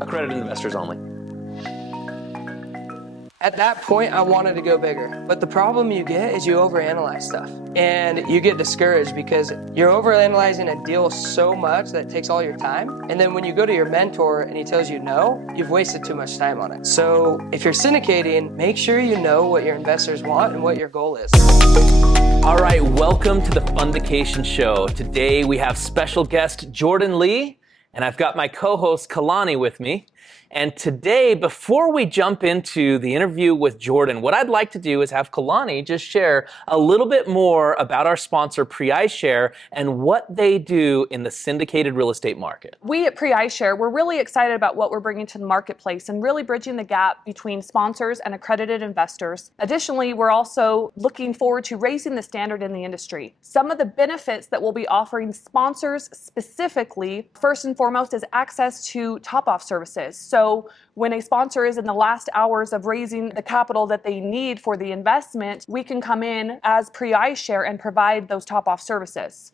accredited investors only. At that point, I wanted to go bigger. But the problem you get is you overanalyze stuff. And you get discouraged because you're overanalyzing a deal so much that it takes all your time. And then when you go to your mentor and he tells you no, you've wasted too much time on it. So if you're syndicating, make sure you know what your investors want and what your goal is. All right, welcome to the Fundication Show. Today we have special guest Jordan Lee, and I've got my co-host Caloni with me. And today, before we jump into the interview with Jordan, what I'd like to do is have Caloni just share a little bit more about our sponsor, PREiShare, and what they do in the syndicated real estate market. We at PREiShare, we're really excited about what we're bringing to the marketplace and really bridging the gap between sponsors and accredited investors. Additionally, we're also looking forward to raising the standard in the industry. Some of the benefits that we'll be offering sponsors specifically, first and foremost, is access to top-off services. So when a sponsor is in the last hours of raising the capital that they need for the investment, we can come in as PREiShare and provide those top-off services.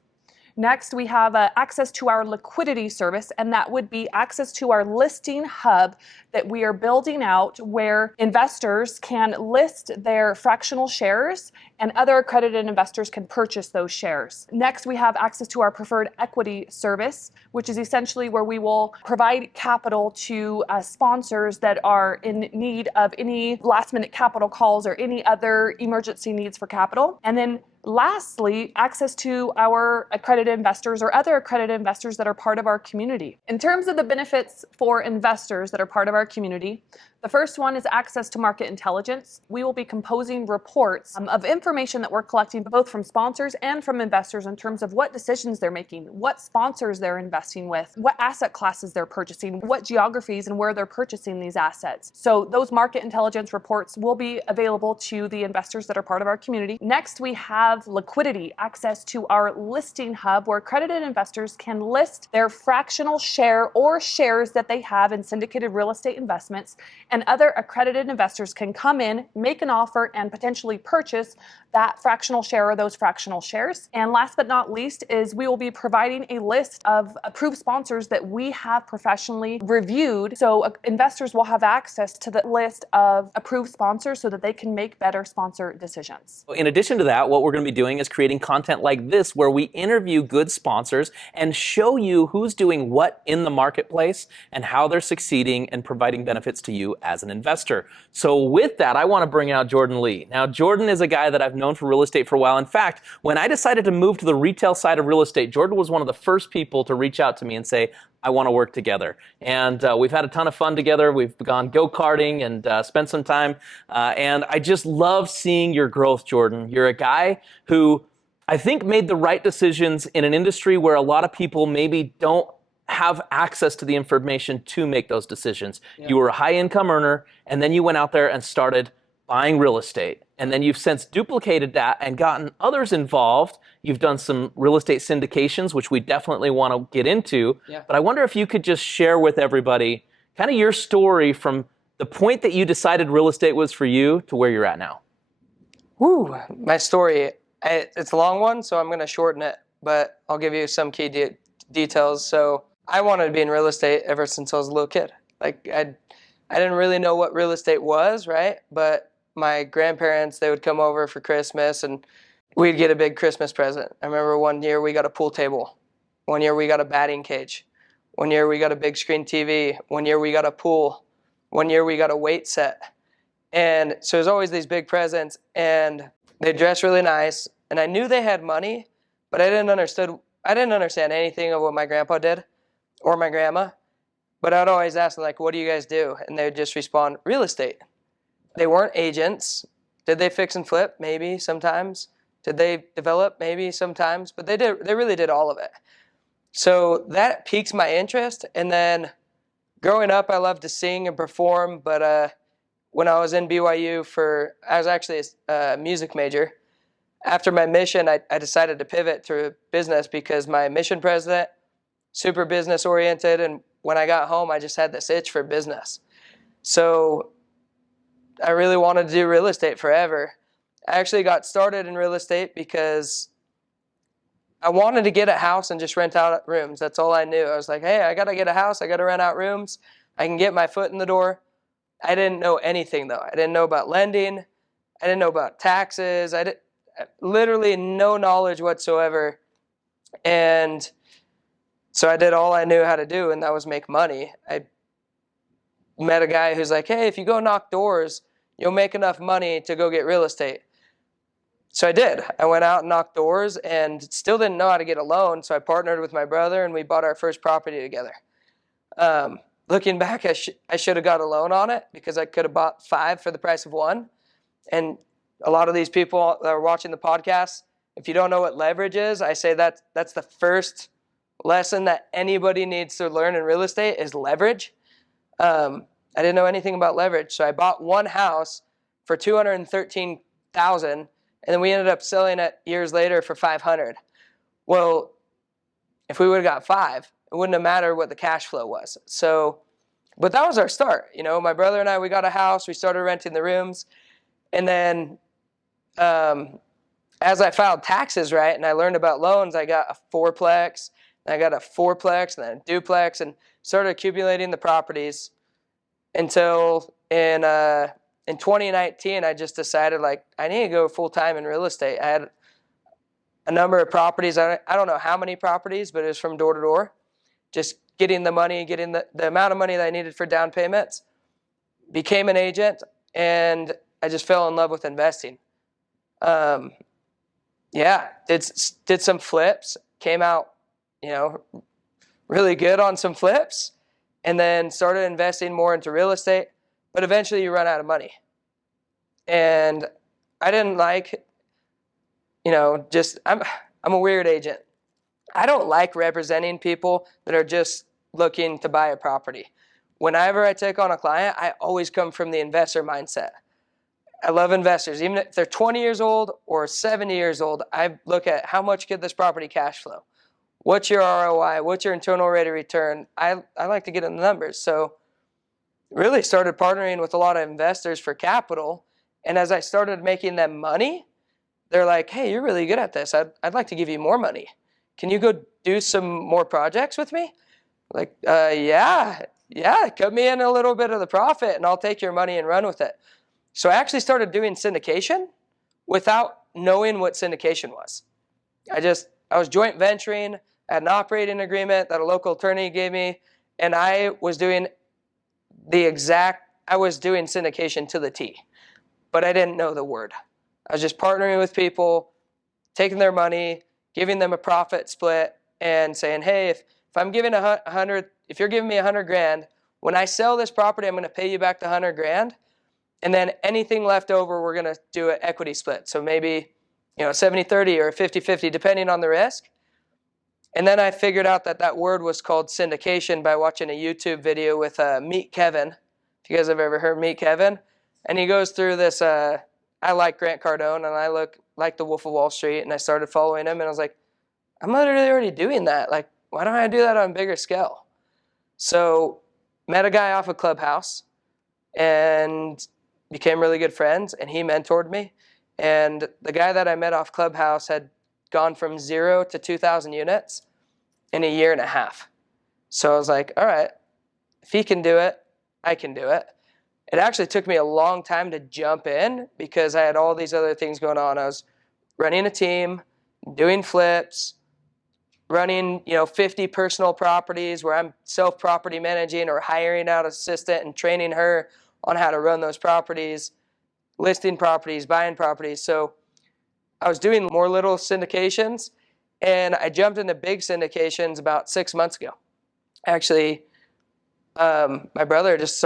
Next, we have access to our liquidity service, and that would be access to our listing hub that we are building out where investors can list their fractional shares and other accredited investors can purchase those shares. Next, we have access to our preferred equity service, which is essentially where we will provide capital to sponsors that are in need of any last-minute capital calls or any other emergency needs for capital. And then lastly, access to our accredited investors or other accredited investors that are part of our community. In terms of the benefits for investors that are part of our community, the first one is access to market intelligence. We will be composing reports of information that we're collecting both from sponsors and from investors in terms of what decisions they're making, what sponsors they're investing with, what asset classes they're purchasing, what geographies and where they're purchasing these assets. So those market intelligence reports will be available to the investors that are part of our community. Next, we have liquidity, access to our listing hub where accredited investors can list their fractional share or shares that they have in syndicated real estate investments, and other accredited investors can come in, make an offer, and potentially purchase that fractional share or those fractional shares. And last but not least is we will be providing a list of approved sponsors that we have professionally reviewed. So investors will have access to the list of approved sponsors so that they can make better sponsor decisions. In addition to that, what we're going to be doing is creating content like this where we interview good sponsors and show you who's doing what in the marketplace and how they're succeeding and providing benefits to you as an investor. So with that, I want to bring out Jordan Lee. Now, Jordan is a guy that I've known for real estate for a while. In fact, when I decided to move to the retail side of real estate, Jordan was one of the first people to reach out to me and say, I want to work together. And we've had a ton of fun together. We've gone go-karting and spent some time. And I just love seeing your growth, Jordan. You're a guy who I think made the right decisions in an industry where a lot of people maybe don't have access to the information to make those decisions. Yeah. You were a high income earner, and then you went out there and started buying real estate. And then you've since duplicated that and gotten others involved. You've done some real estate syndications, which we definitely want to get into. Yeah. But I wonder if you could just share with everybody kind of your story from the point that you decided real estate was for you to where you're at now. Woo, my story, it's a long one, so I'm going to shorten it, but I'll give you some key details. So I wanted to be in real estate ever since I was a little kid. Like I didn't really know what real estate was, right? But my grandparents, they would come over for Christmas and we'd get a big Christmas present. I remember one year we got a pool table. One year we got a batting cage. One year we got a big screen TV. One year we got a pool. One year we got a weight set. And so there's always these big presents and they dressed really nice. And I knew they had money, but I didn't understand anything of what my grandpa did or my grandma. But I'd always ask them, like, what do you guys do? And they would just respond, real estate. They weren't agents. Did they fix and flip? Maybe sometimes. Did they develop? Maybe sometimes. But they really did all of it. So that piques my interest. And then growing up, I loved to sing and perform. But when I was in BYU I was actually a music major. After my mission, I decided to pivot to business because my mission president, super business oriented, and when I got home, I just had this itch for business. So I really wanted to do real estate forever. I actually got started in real estate because I wanted to get a house and just rent out rooms. That's all I knew. I was like, hey, I got to get a house. I got to rent out rooms. I can get my foot in the door. I didn't know anything though. I didn't know about lending. I didn't know about taxes. Literally no knowledge whatsoever. And so I did all I knew how to do, and that was make money. I met a guy who's like, hey, if you go knock doors, you'll make enough money to go get real estate. So I did. I went out and knocked doors and still didn't know how to get a loan. So I partnered with my brother and we bought our first property together. Looking back, I should have got a loan on it because I could have bought 5 for the price of 1. And a lot of these people that are watching the podcast, if you don't know what leverage is, I say that's the first lesson that anybody needs to learn in real estate is leverage. I didn't know anything about leverage. So I bought one house for $213,000, and then we ended up selling it years later for $500,000. Well, if we would have got 5, it wouldn't have mattered what the cash flow was. So, but that was our start. You know, my brother and I, we got a house, we started renting the rooms, and then as I filed taxes, right, and I learned about loans, I got a 4-plex, and I got a 4-plex, and then a duplex, and started accumulating the properties until in 2019, I just decided, like, I need to go full-time in real estate. I had a number of properties. I don't know how many properties, but it was from door to door. Just getting the money, getting the amount of money that I needed for down payments. Became an agent, and I just fell in love with investing. Yeah, did some flips. Came out, you know, really good on some flips, and then started investing more into real estate. But eventually, you run out of money, and I didn't like, you know, just I'm a weird agent. I don't like representing people that are just looking to buy a property. Whenever I take on a client, I always come from the investor mindset. I love investors. Even if they're 20 years old or 70 years old, I look at how much could this property cash flow? What's your ROI? What's your internal rate of return? I like to get in the numbers. So really started partnering with a lot of investors for capital. And as I started making them money, they're like, hey, you're really good at this. I'd like to give you more money. Can you go do some more projects with me? Like, yeah, cut me in a little bit of the profit and I'll take your money and run with it. So I actually started doing syndication without knowing what syndication was. I was joint venturing, I had an operating agreement that a local attorney gave me, and I was doing syndication to the T, but I didn't know the word. I was just partnering with people, taking their money, giving them a profit split, and saying, hey, if I'm giving if you're giving me $100,000, when I sell this property, I'm going to pay you back the $100,000, and then anything left over, we're going to do an equity split. So maybe, you know, 70-30 or 50-50, depending on the risk. And then I figured out that word was called syndication by watching a YouTube video with Meet Kevin. If you guys have ever heard Meet Kevin, and he goes through this. I like Grant Cardone, and I like the Wolf of Wall Street, and I started following him, and I was like, I'm literally already doing that. Like, why don't I do that on a bigger scale? So met a guy off of Clubhouse and became really good friends, and he mentored me. And the guy that I met off Clubhouse had gone from 0 to 2,000 units in a year and a half. So I was like, all right, if he can do it, I can do it. It actually took me a long time to jump in because I had all these other things going on. I was running a team, doing flips, running 50 personal properties where I'm self-property managing or hiring out an assistant and training her on how to run those properties, listing properties, buying properties. So I was doing more little syndications, and I jumped into big syndications about 6 months ago. Actually, my brother just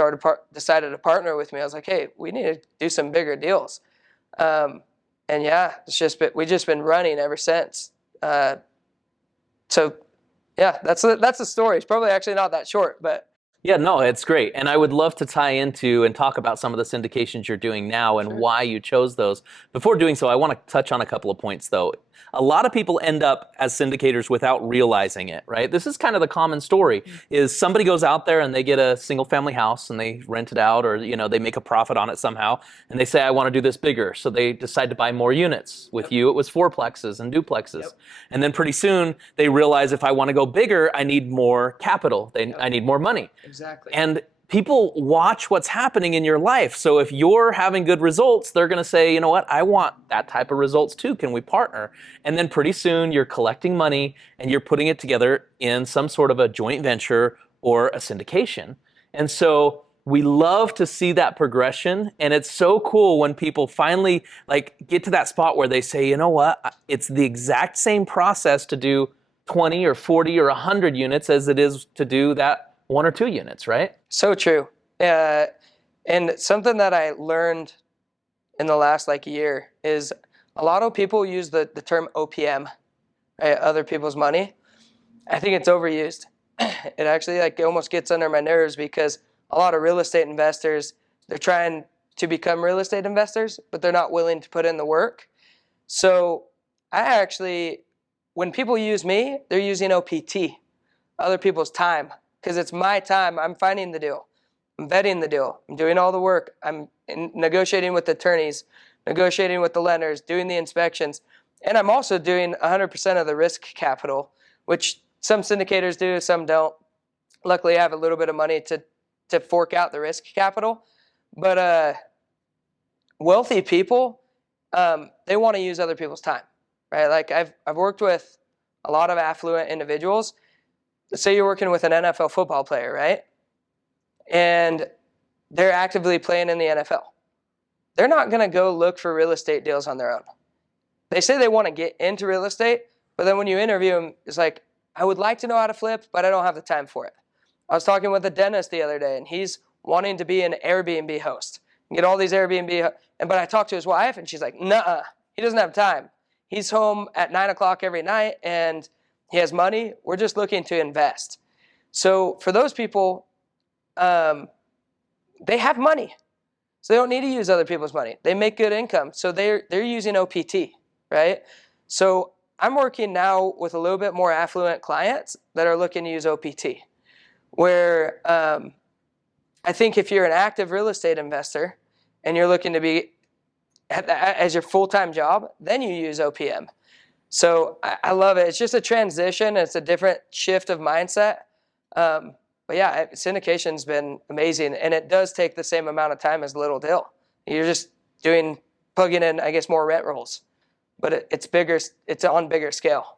decided to partner with me. I was like, hey, we need to do some bigger deals. And yeah, we've just been running ever since. So yeah, that's the story. It's probably actually not that short, but. Yeah, no, it's great. And I would love to tie into and talk about some of the syndications you're doing now and why you chose those. Before doing so, I want to touch on a couple of points, though. A lot of people end up as syndicators without realizing it, right? This is kind of the common story, is somebody goes out there and they get a single family house and they rent it out, or they make a profit on it somehow, and they say, I want to do this bigger. So they decide to buy more units. With you, it was 4-plexes and duplexes. Yep. And then pretty soon they realize, if I want to go bigger, I need more capital. I need more money. Exactly. And people watch what's happening in your life. So if you're having good results, they're going to say, you know what, I want that type of results too. Can we partner? And then pretty soon you're collecting money and you're putting it together in some sort of a joint venture or a syndication. And so we love to see that progression. And it's so cool when people finally like get to that spot where they say, you know what, it's the exact same process to do 20 or 40 or 100 units as it is to do that 1 or 2 units, right? So true. And something that I learned in the last year is a lot of people use the term OPM, right? Other people's money. I think it's overused. It actually it almost gets under my nerves because a lot of real estate investors, they're trying to become real estate investors, but they're not willing to put in the work. So I actually, when people use me, they're using OPT, other people's time. Because it's my time. I'm finding the deal. I'm vetting the deal. I'm doing all the work. I'm negotiating with attorneys, negotiating with the lenders, doing the inspections. And I'm also doing 100% of the risk capital, which some syndicators do, some don't. Luckily, I have a little bit of money to fork out the risk capital. But wealthy people, they want to use other people's time, right? Like I've worked with a lot of affluent individuals. Say you're working with an NFL football player, right? And they're actively playing in the NFL. They're not going to go look for real estate deals on their own. They say they want to get into real estate, but then when you interview them, it's like, I would like to know how to flip, but I don't have the time for it. I was talking with a dentist the other day, and he's wanting to be an Airbnb host and get all these Airbnb. But I talked to his wife, and she's like, "Nuh-uh, he doesn't have time. He's home at 9 o'clock every night, and he has money. We're just looking to invest." So for those people, they have money. So they don't need to use other people's money. They make good income. So they're using OPT, right? So I'm working now with a little bit more affluent clients that are looking to use OPT, where I think if you're an active real estate investor and you're looking to be as your full-time job, then you use OPM. So I love it. It's just a transition. It's a different shift of mindset. But yeah, syndication's been amazing. And it does take the same amount of time as Little Dill. You're just plugging in, I guess, more rent rolls. But it's bigger. It's on bigger scale.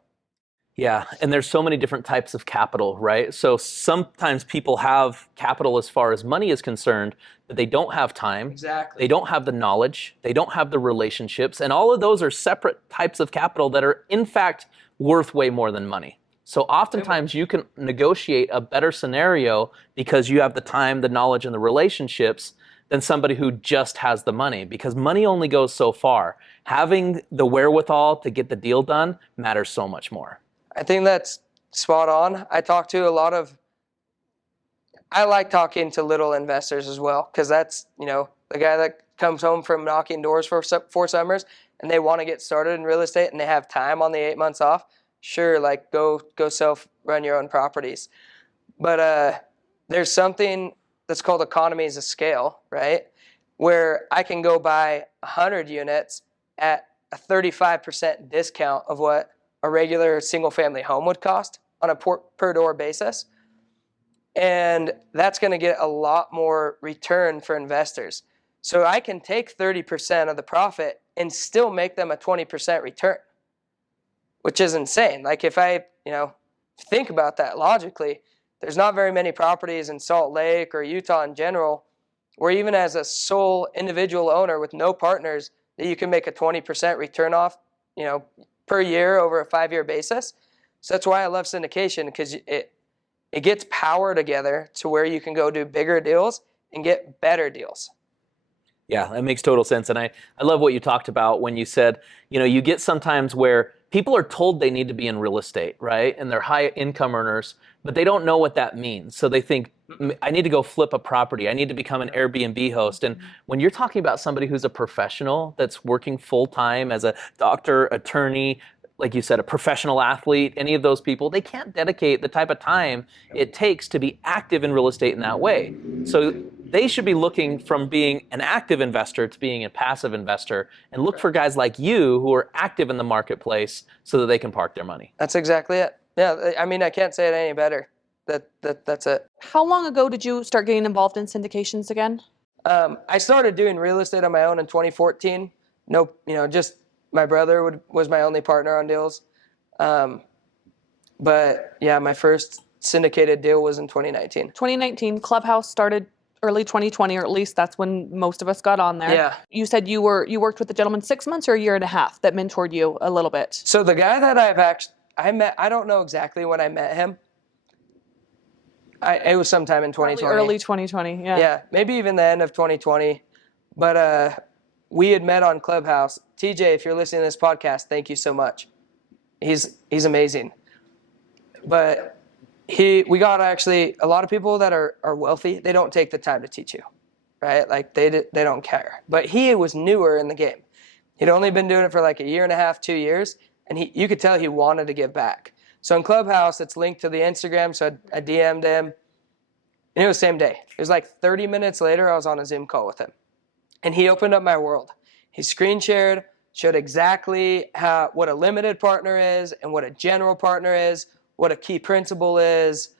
Yeah, and there's so many different types of capital, right? So sometimes people have capital as far as money is concerned, but they don't have time. Exactly. They don't have the knowledge. They don't have the relationships. And all of those are separate types of capital that are, in fact, worth way more than money. So oftentimes you can negotiate a better scenario because you have the time, the knowledge, and the relationships than somebody who just has the money, because money only goes so far. Having the wherewithal to get the deal done matters so much more. I think that's spot on. I like talking to little investors as well, because that's, the guy that comes home from knocking doors for 4 summers and they want to get started in real estate and they have time on the 8 months off. Sure, go self-run your own properties. But there's something that's called economies of scale, right? Where I can go buy 100 units at a 35% discount of what a regular single-family home would cost on a per-door basis. And that's going to get a lot more return for investors. So I can take 30% of the profit and still make them a 20% return, which is insane. Like if I, think about that logically, there's not very many properties in Salt Lake or Utah in general where even as a sole individual owner with no partners that you can make a 20% return off, per year over a 5-year basis. So that's why I love syndication, because it gets power together to where you can go do bigger deals and get better deals. Yeah, that makes total sense. And I love what you talked about when you said, you get sometimes where people are told they need to be in real estate, right? And they're high income earners, but they don't know what that means. So they think, I need to go flip a property. I need to become an Airbnb host. And when you're talking about somebody who's a professional that's working full time as a doctor, attorney, like you said, a professional athlete, any of those people, they can't dedicate the type of time it takes to be active in real estate in that way. So they should be looking from being an active investor to being a passive investor, and look for guys like you who are active in the marketplace so that they can park their money. That's exactly it. Yeah, I mean, I can't say it any better. That's it. How long ago did you start getting involved in syndications again? I started doing real estate on my own in 2014. No, just my brother was my only partner on deals. But yeah, my first syndicated deal was in 2019. 2019, Clubhouse started early 2020, or at least that's when most of us got on there. Yeah. You said you worked with the gentleman 6 months or a year and a half that mentored you a little bit. So the guy that I met, I don't know exactly when I met him. It was sometime in 2020. Probably early 2020, yeah. Yeah, maybe even the end of 2020. But we had met on Clubhouse. TJ, if you're listening to this podcast, thank you so much. He's amazing. But we got actually a lot of people that are wealthy. They don't take the time to teach you, right? Like they don't care. But he was newer in the game. He'd only been doing it for like a year and a half, 2 years, and you could tell he wanted to give back. So in Clubhouse, it's linked to the Instagram. So I DM'd him, and it was the same day. It was like 30 minutes later, I was on a Zoom call with him, and he opened up my world. He screen shared, showed exactly what a limited partner is and what a general partner is, what a key principle is,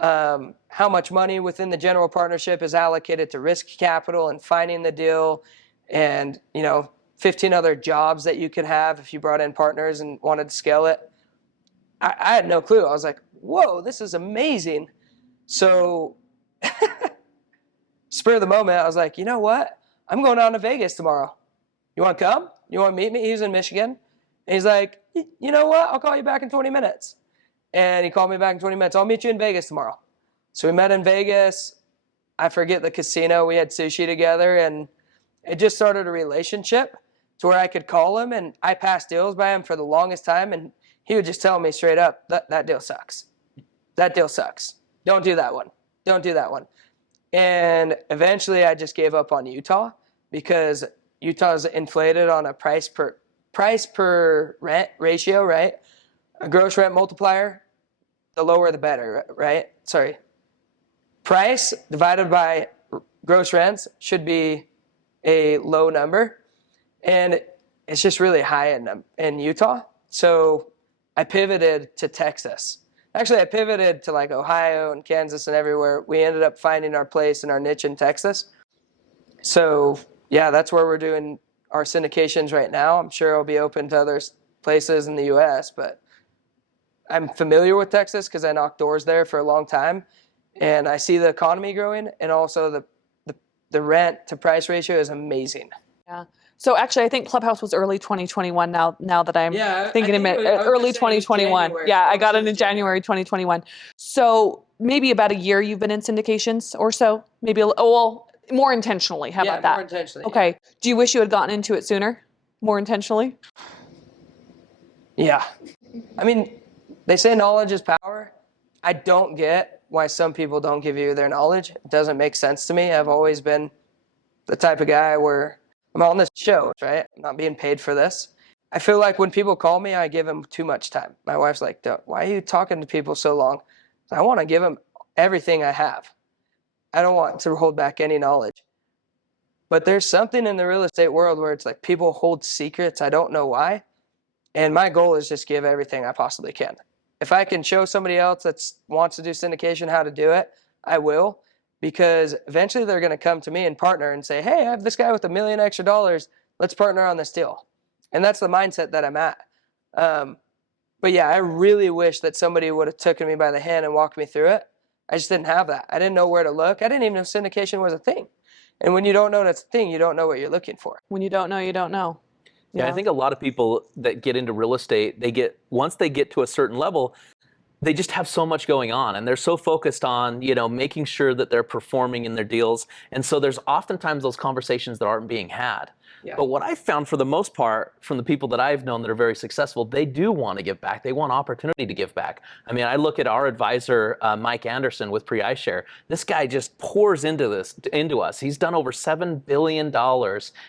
how much money within the general partnership is allocated to risk capital and finding the deal, and 15 other jobs that you could have if you brought in partners and wanted to scale it. I had no clue. I was like, whoa, this is amazing. So spur of the moment, I was like, you know what? I'm going down to Vegas tomorrow. You want to come? You want to meet me? He's in Michigan. And he's like, you know what? I'll call you back in 20 minutes. And he called me back in 20 minutes. I'll meet you in Vegas tomorrow. So we met in Vegas. I forget the casino. We had sushi together, and it just started a relationship to where I could call him, and I passed deals by him for the longest time, and he would just tell me straight up, that deal sucks. That deal sucks. Don't do that one. Don't do that one. And eventually I just gave up on Utah because Utah's inflated on a price per rent ratio, right? A gross rent multiplier, the lower the better, right? Sorry. Price divided by gross rents should be a low number, and it's just really high in Utah. So I pivoted to Texas. Actually, I pivoted to like Ohio and Kansas and everywhere. We ended up finding our place and our niche in Texas. So yeah, that's where we're doing our syndications right now. I'm sure I'll be open to other places in the U.S., but I'm familiar with Texas because I knocked doors there for a long time, and I see the economy growing, and also the rent to price ratio is amazing. Yeah. So actually, I think Clubhouse was early 2021. Now that I'm thinking of it, early 2021. January. Yeah, I got it in January 2021. So maybe about a year you've been in syndications or so. Maybe more intentionally. How about that? More intentionally. Okay. Do you wish you had gotten into it sooner? More intentionally? Yeah. I mean, they say knowledge is power. I don't get why some people don't give you their knowledge. It doesn't make sense to me. I've always been the type of guy where I'm on this show, right? I'm not being paid for this. I feel like when people call me, I give them too much time. My wife's like, why are you talking to people so long? I want to give them everything I have. I don't want to hold back any knowledge. But there's something in the real estate world where it's like people hold secrets. I don't know why. And my goal is just give everything I possibly can. If I can show somebody else that wants to do syndication how to do it, I will. Because eventually they're going to come to me and partner and say, hey, I have this guy with $1 million extra. Let's partner on this deal. And that's the mindset that I'm at. But yeah, I really wish that somebody would have taken me by the hand and walked me through it. I just didn't have that. I didn't know where to look. I didn't even know syndication was a thing. And when you don't know that's a thing, you don't know what you're looking for. When you don't know, you don't know. Yeah, I think a lot of people that get into real estate, once they get to a certain level, they just have so much going on, and they're so focused on, making sure that they're performing in their deals. And so there's oftentimes those conversations that aren't being had. Yeah. But what I've found for the most part from the people that I've known that are very successful, they do want to give back. They want opportunity to give back. I mean, I look at our advisor, Mike Anderson with PREiShare. This guy just pours into us. He's done over $7 billion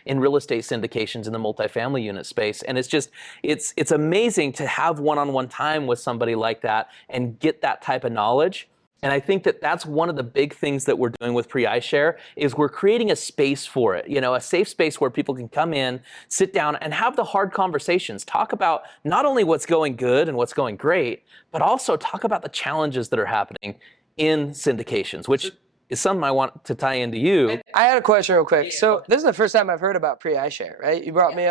in real estate syndications in the multifamily unit space. And it's amazing to have one-on-one time with somebody like that and get that type of knowledge. And I think that that's one of the big things that we're doing with PREiShare is we're creating a space for it, a safe space where people can come in, sit down, and have the hard conversations. Talk about not only what's going good and what's going great, but also talk about the challenges that are happening in syndications, which is something I want to tie into you. I had a question real quick. So this is the first time I've heard about PREiShare, right? You brought me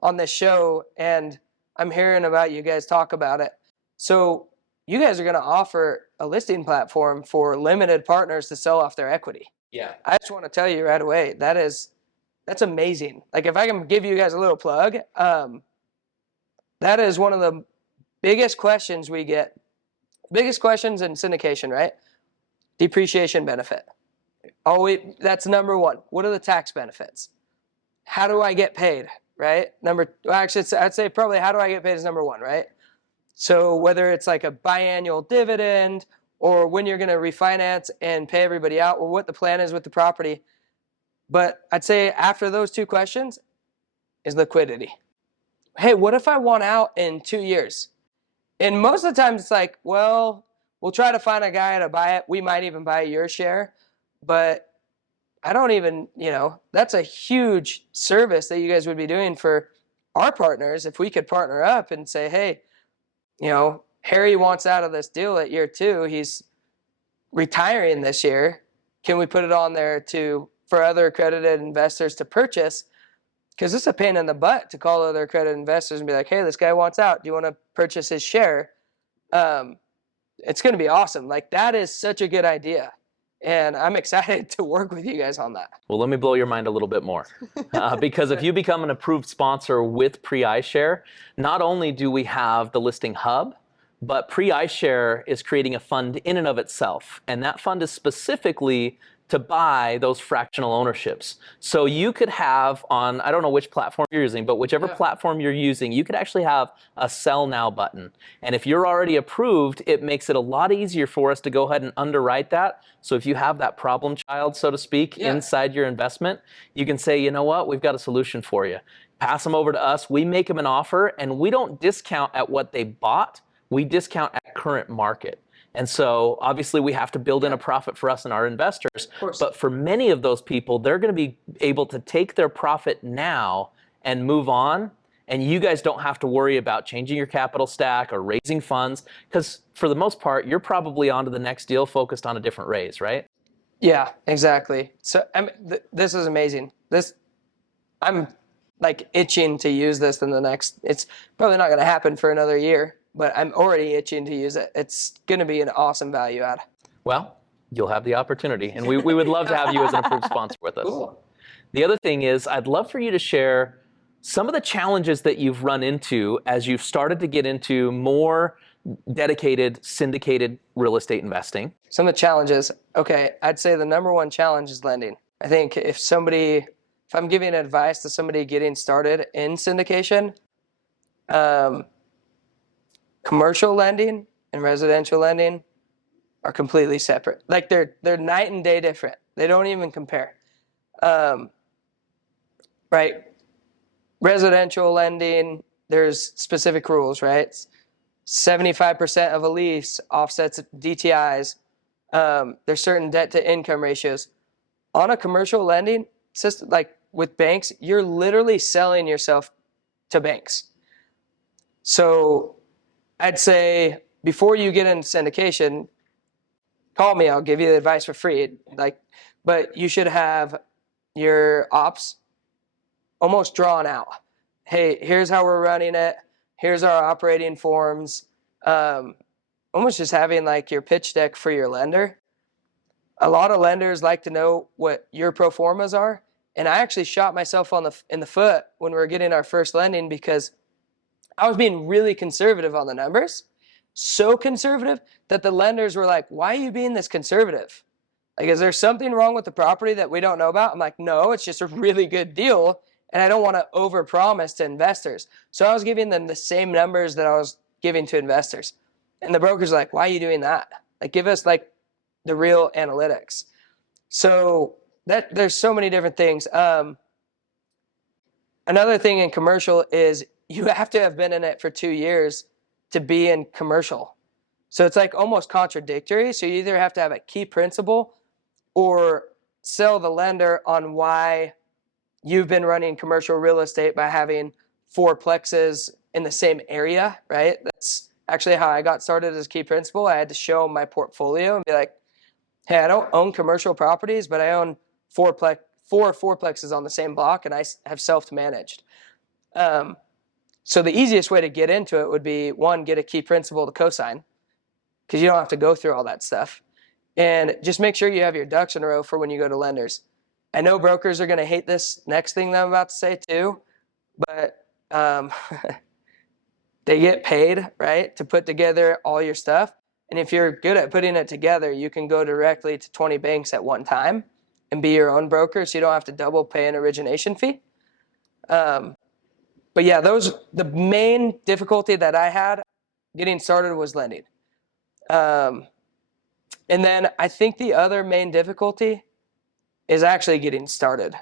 on this show, and I'm hearing about you guys talk about it. So you guys are going to offer a listing platform for limited partners to sell off their equity. Yeah. I just want to tell you right away, that's amazing. Like, if I can give you guys a little plug, that is one of the biggest questions we get. Biggest questions in syndication, right? Depreciation benefit. That's number one. What are the tax benefits? How do I get paid, right? Actually, I'd say probably how do I get paid is number one, right? So whether it's like a biannual dividend or when you're going to refinance and pay everybody out, or what the plan is with the property. But I'd say after those two questions is liquidity. Hey, what if I want out in 2 years? And most of the time it's like, well, we'll try to find a guy to buy it. We might even buy your share. But I don't even, that's a huge service that you guys would be doing for our partners if we could partner up and say, hey, Harry wants out of this deal at year 2. He's retiring this year. Can we put it on there for other accredited investors to purchase? Because it's a pain in the butt to call other accredited investors and be like, hey, this guy wants out. Do you want to purchase his share? It's going to be awesome. Like, that is such a good idea. And I'm excited to work with you guys on that. Well, let me blow your mind a little bit more. Because if you become an approved sponsor with PREiShare, not only do we have the listing hub, but PREiShare is creating a fund in and of itself. And that fund is specifically to buy those fractional ownerships. So you could have on, I don't know which platform you're using, but whichever platform you're using, you could actually have a sell now button. And if you're already approved, it makes it a lot easier for us to go ahead and underwrite that. So if you have that problem child, so to speak, inside your investment, you can say, you know what, we've got a solution for you. Pass them over to us, we make them an offer, and we don't discount at what they bought, we discount at current market. And so obviously we have to build in a profit for us and our investors. But for many of those people, they're going to be able to take their profit now and move on. And you guys don't have to worry about changing your capital stack or raising funds, because for the most part, you're probably on to the next deal focused on a different raise, right? Yeah, exactly. So this is amazing. I'm like itching to use this in the next, it's probably not going to happen for another year, but I'm already itching to use it. It's going to be an awesome value add. Well, you'll have the opportunity, and we would love to have you as an approved sponsor with us. Cool. The other thing is, I'd love for you to share some of the challenges that you've run into as you've started to get into more dedicated, syndicated real estate investing. Some of the challenges. Okay, I'd say the number one challenge is lending. I think if I'm giving advice to somebody getting started in syndication, commercial lending and residential lending are completely separate. Like, they're night and day different. They don't even compare. Right? Residential lending, there's specific rules, right? 75% of a lease offsets DTIs. There's certain debt to income ratios. On a commercial lending system, like with banks, you're literally selling yourself to banks. So I'd say before you get into syndication, call me, I'll give you the advice for free. But you should have your ops almost drawn out. Hey, here's how we're running it. Here's our operating forms. Almost just having like your pitch deck for your lender. A lot of lenders like to know what your pro formas are. And I actually shot myself in the foot when we were getting our first lending, because I was being really conservative on the numbers. So conservative that the lenders were like, why are you being this conservative? Like, is there something wrong with the property that we don't know about? I'm like, no, it's just a really good deal. And I don't want to overpromise to investors. So I was giving them the same numbers that I was giving to investors. And the broker's like, why are you doing that? Like, give us like the real analytics. So there's so many different things. Another thing in commercial is you have to have been in it for 2 years to be in commercial. So it's like almost contradictory. So you either have to have a key principle or sell the lender on why you've been running commercial real estate by having 4 plexes in the same area, right? That's actually how I got started as key principal. I had to show my portfolio and be like, hey, I don't own commercial properties, but I own four fourplexes on the same block, and I have self-managed. So the easiest way to get into it would be, one, get a key principal to co-sign, because you don't have to go through all that stuff. And just make sure you have your ducks in a row for when you go to lenders. I know brokers are going to hate this next thing that I'm about to say too, but they get paid, right, to put together all your stuff. And if you're good at putting it together, you can go directly to 20 banks at one time and be your own broker, so you don't have to double pay an origination fee. But yeah, the main difficulty that I had getting started was lending. And then I think the other main difficulty is actually getting started.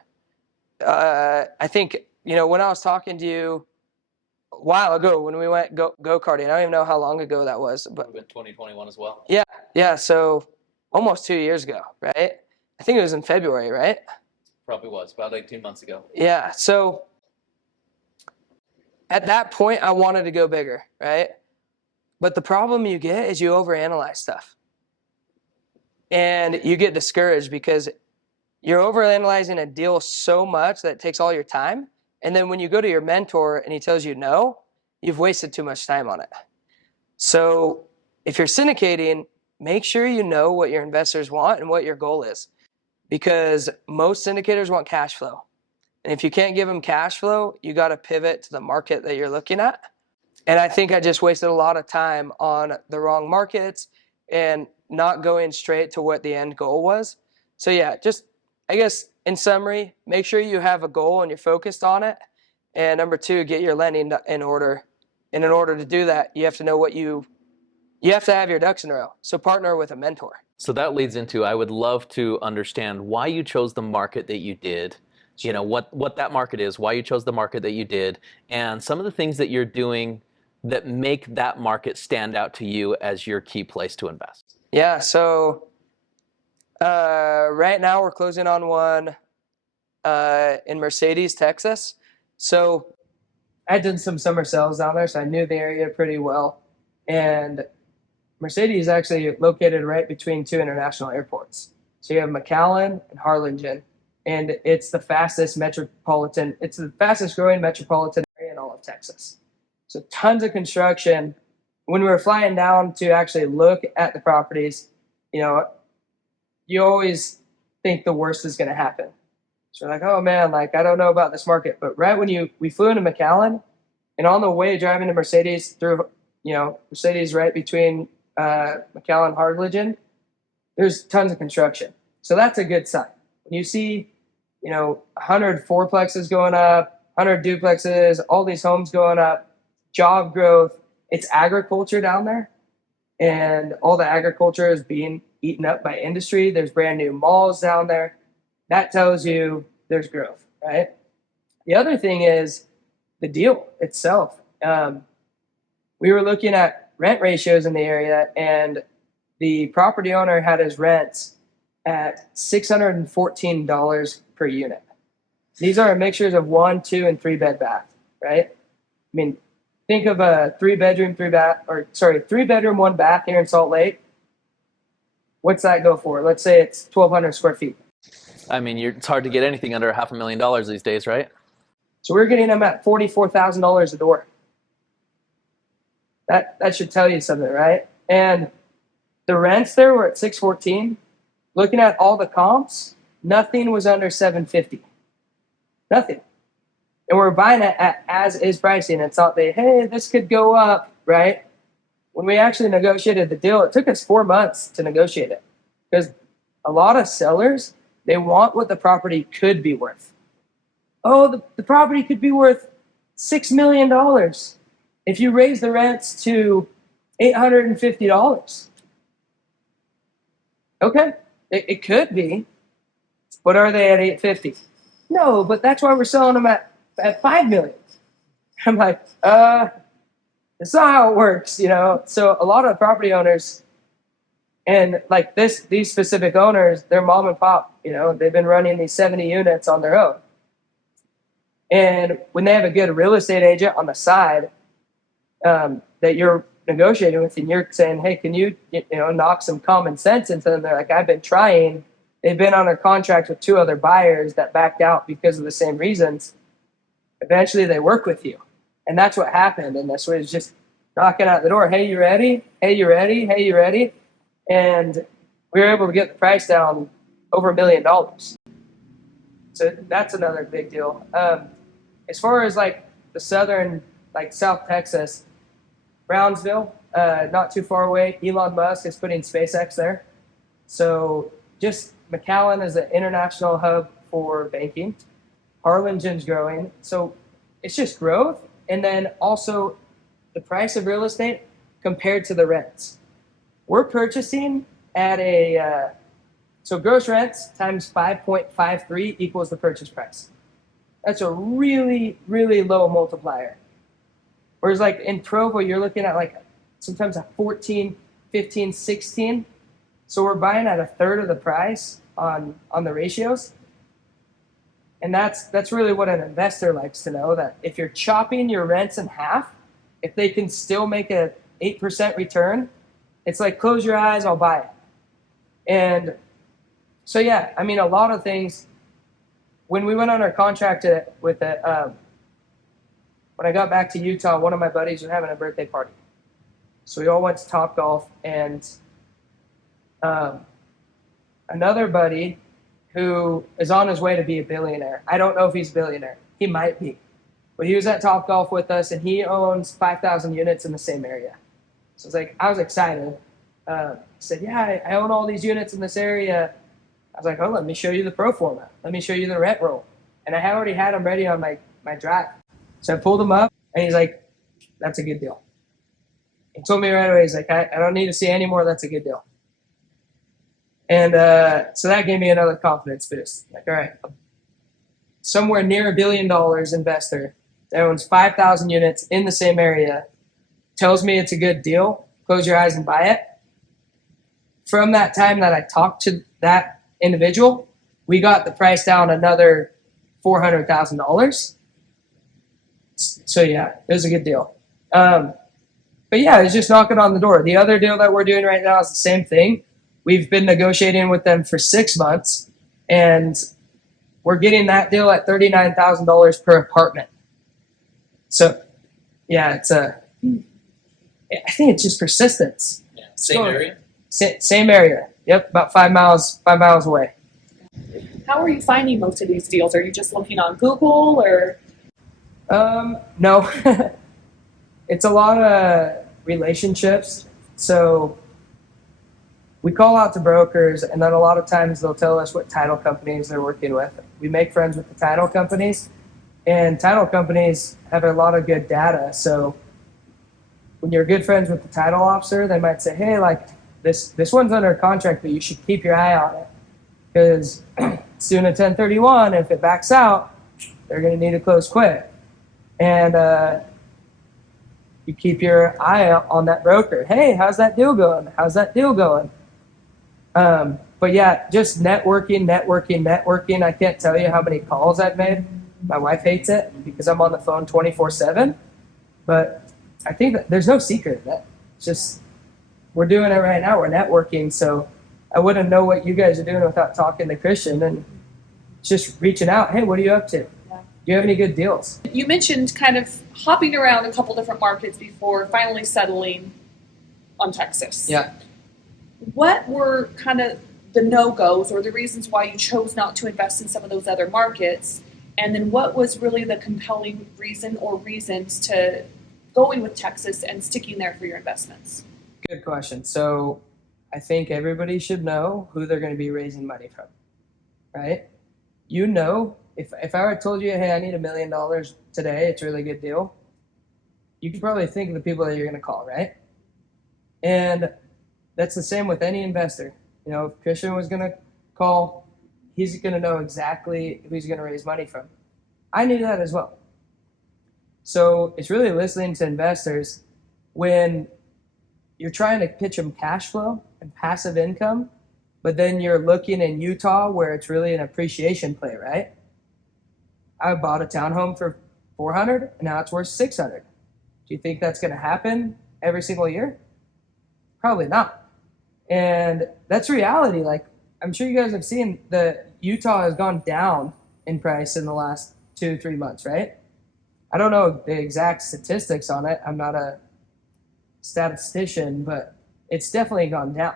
I think, when I was talking to you a while ago when we went go-karting, I don't even know how long ago that was. But 2021 as well. Yeah, so almost 2 years ago, right? I think it was in February, right? Probably was, about 18 months ago. Yeah, so at that point, I wanted to go bigger, right? But the problem you get is you overanalyze stuff. And you get discouraged because you're overanalyzing a deal so much that it takes all your time. And then when you go to your mentor and he tells you no, you've wasted too much time on it. So if you're syndicating, make sure you know what your investors want and what your goal is. Because most syndicators want cash flow. And if you can't give them cash flow, you got to pivot to the market that you're looking at. And I think I just wasted a lot of time on the wrong markets and not going straight to what the end goal was. So yeah, just, I guess in summary, make sure you have a goal and you're focused on it. And number two, get your lending in order. And in order to do that, you have to know you have to have your ducks in a row. So partner with a mentor. So that leads into, I would love to understand why you chose the market that you did. You know, what that market is, why you chose the market that you did, and some of the things that you're doing that make that market stand out to you as your key place to invest. Yeah, so right now we're closing on one in Mercedes, Texas. So I did some summer sales down there, so I knew the area pretty well. And Mercedes is actually located right between two international airports. So you have McAllen and Harlingen. And it's the fastest growing metropolitan area in all of Texas. So tons of construction. When we were flying down to actually look at the properties, you always think the worst is going to happen. So we're like, oh man, I don't know about this market. But right when we flew into McAllen, and on the way driving to Mercedes through, Mercedes right between McAllen and Harlingen, there's tons of construction. So that's a good sign. When you see, 100 fourplexes going up, 100 duplexes, all these homes going up, job growth, it's agriculture down there. And all the agriculture is being eaten up by industry. There's brand new malls down there. That tells you there's growth, right? The other thing is the deal itself. We were looking at rent ratios in the area, and the property owner had his rents at $614 per unit. These are mixtures of 1, 2, and 3 bed bath, right? I mean, think of a 3 bedroom, 1 bath here in Salt Lake. What's that go for? Let's say it's 1,200 square feet. I mean, it's hard to get anything under $500,000 these days, right? So we're getting them at $44,000 a door. That should tell you something, right? And the rents there were at $614. Looking at all the comps, nothing was under $750. Nothing. And we're buying it at as-is pricing. It's not hey, this could go up, right? When we actually negotiated the deal, it took us 4 months to negotiate it. Because a lot of sellers, they want what the property could be worth. Oh, the property could be worth $6 million if you raise the rents to $850. Okay, it could be, but are they at $850? No, but that's why we're selling them at $5 million. I'm like, that's not how it works, So a lot of property owners, and these specific owners, they're mom and pop, they've been running these 70 units on their own. And when they have a good real estate agent on the side that you're negotiating with you, and you're saying, hey, can you knock some common sense into them? They're like, I've been trying. They've been on a contract with 2 other buyers that backed out because of the same reasons. Eventually they work with you. And that's what happened. And this was just knocking out the door. Hey, you ready? Hey, you ready? Hey, you ready? And we were able to get the price down over $1 million. So that's another big deal. As far as like the southern, like South Texas, Brownsville, not too far away, Elon Musk is putting SpaceX there. So just McAllen is an international hub for banking. Harlingen's growing. So it's just growth. And then also the price of real estate compared to the rents. We're purchasing at so gross rents times 5.53 equals the purchase price. That's a really, really low multiplier. Whereas like in Provo, you're looking at like sometimes a 14, 15, 16. So we're buying at a third of the price on the ratios. And that's really what an investor likes to know, that if you're chopping your rents in half, if they can still make a 8% return, it's like, close your eyes, I'll buy it. And so, yeah, I mean, a lot of things, when we went on our contract with it, when I got back to Utah, one of my buddies was having a birthday party. So we all went to Topgolf, and another buddy who is on his way to be a billionaire. I don't know if he's a billionaire. He might be. But he was at Topgolf with us, and he owns 5,000 units in the same area. So it's like, I was excited. He said, yeah, I own all these units in this area. I was like, oh, let me show you the pro forma. Let me show you the rent roll. And I already had them ready on my drive. So I pulled them up, and he's like, that's a good deal. He told me right away, he's like, I don't need to see any more. That's a good deal. And so that gave me another confidence boost. Like, all right, somewhere near $1 billion investor that owns 5,000 units in the same area tells me it's a good deal. Close your eyes and buy it. From that time that I talked to that individual, we got the price down another $400,000. So yeah, it was a good deal. But yeah, it's just knocking on the door. The other deal that we're doing right now is the same thing. We've been negotiating with them for 6 months, and we're getting that deal at $39,000 per apartment. So, yeah, I think it's just persistence. Yeah. Same area? Same area. Yep, about 5 miles away. How are you finding most of these deals? Are you just looking on Google or? No. It's a lot of relationships. So we call out to brokers, and then a lot of times they'll tell us what title companies they're working with. We make friends with the title companies, and title companies have a lot of good data. So when you're good friends with the title officer, they might say, hey, like this one's under contract, but you should keep your eye on it because it's doing a 1031. If it backs out, they're going to need to close quick. And you keep your eye on that broker. Hey, how's that deal going? How's that deal going? But yeah, just networking. I can't tell you how many calls I've made. My wife hates it because I'm on the phone 24/7. But I think that there's no secret. That it's just we're doing it right now. We're networking. So I wouldn't know what you guys are doing without talking to Christion and just reaching out. Hey, what are you up to? Do you have any good deals? You mentioned kind of hopping around a couple different markets before finally settling on Texas. Yeah. What were kind of the no-goes or the reasons why you chose not to invest in some of those other markets? And then what was really the compelling reason or reasons to going with Texas and sticking there for your investments? Good question. So I think everybody should know who they're going to be raising money from, right? You know, if I were told you, hey, I need $1 million today, it's a really good deal, you could probably think of the people that you're going to call, right? And that's the same with any investor. You know, if Christion was going to call, he's going to know exactly who he's going to raise money from. I knew that as well. So it's really listening to investors when you're trying to pitch them cash flow and passive income, but then you're looking in Utah where it's really an appreciation play, right? I bought a townhome for $400, and now it's worth $600. Do you think that's going to happen every single year? Probably not. And that's reality. Like, I'm sure you guys have seen that Utah has gone down in price in the last 2-3 months, right? I don't know the exact statistics on it. I'm not a statistician, but it's definitely gone down.